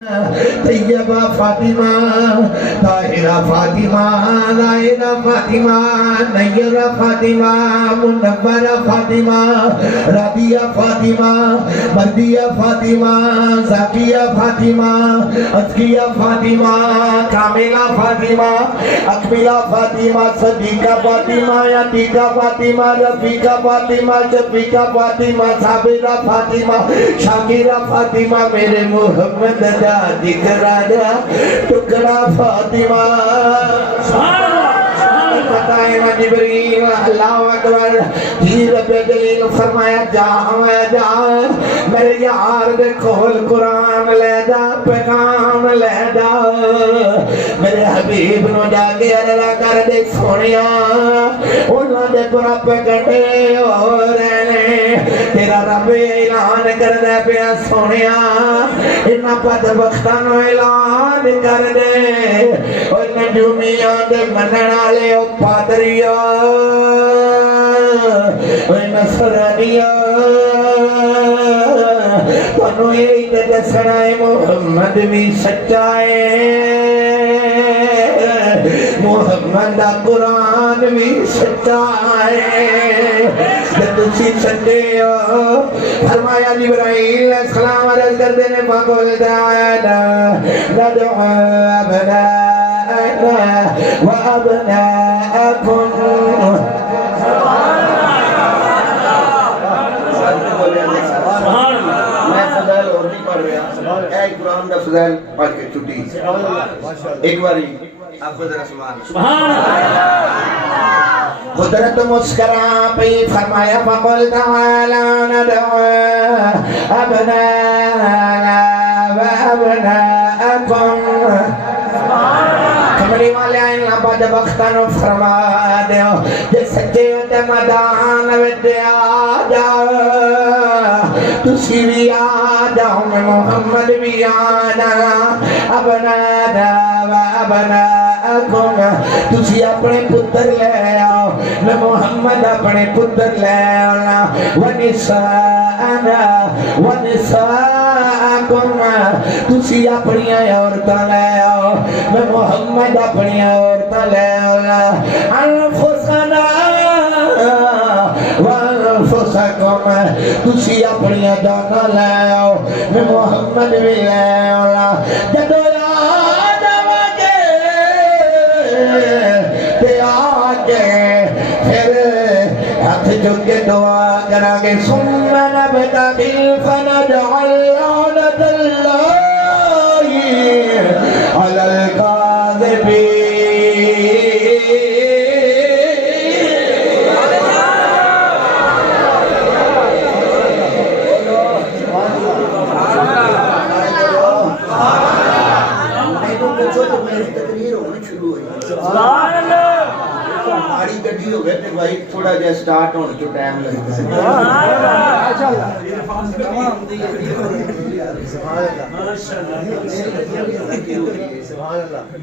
طیبہ فاطمہ طاہرہ فاطمہ ظاہرہ فاطمہ نیرہ فاطمہ منورہ فاطمہ رابعہ فاطمہ مردیہ فاطمہ زاکیہ فاطمہ اتقیہ فاطمہ کاملہ فاطمہ اکملہ فاطمہ صدیقہ فاطمہ عتیقہ فاطمہ رفیقہ فاطمہ شفیقہ فاطمہ صابرہ فاطمہ شاکرہ فاطمہ میرے محمد ذکرہ ٹکڑا فاطمہ بتائیں جبریل اللہ اکبر جی رب جلیل فرمایا جا میرے یار دے کھول قرآن لے جا پیغام لے جا میرے حبیب نو جا کے اللہ کر دے سونیا انہاں دے پرپ کٹے ہو رہنے تیرا رب اعلان کر دے پیا سونیا انہاں بدبختاں نو اعلان کر دے اور نجومیاں دے منن والے پادریا اے نصرانیا تانوں یہ دسنا ہے محمد بھی سچا ہے محمد دا قرآن بھی سچا ہے تسی سچے ہو فرمایا جبرائیل السلام علیہ کر دینے فقل دعانا ندعو ابناءنا وابناءکم ایک قرآن دا فضائل پڑھ کے چھٹی ایک باری آپ کو ذرا سبحان قدرت مسکرا پہ فرمایا فقل تعالی ندعو ابناءنا وابناءکم کمری والے آئیں اللہ بدبختانو فرما دیو جے سچے ہوتے مدان ویدے آجا تسی بھی آجا میں محمد بھی آنا ابنانا و ابناءکم تسی اپنے پتر لے آؤ میں محمد اپنے پتر لے آنا ونسانا ونساکم تسی اپنی عورتاں لے آؤ میں محمد اپنی عورتاں لے آنا انفسنا وانفسکم تسی اپنی جانا لے آؤ میں محمد بھی لے آنا جدو یاد آگے تے آگے پھر ہاتھ چکے دعا کرانگے ثم نبتغل فنجعل لعنت اللہ علی الکاذبین ہماری گڈی ہو گئے تھے بھائی تھوڑا جا سٹارٹ ہونے جو ٹائم لگتا ہے سبحان اللہ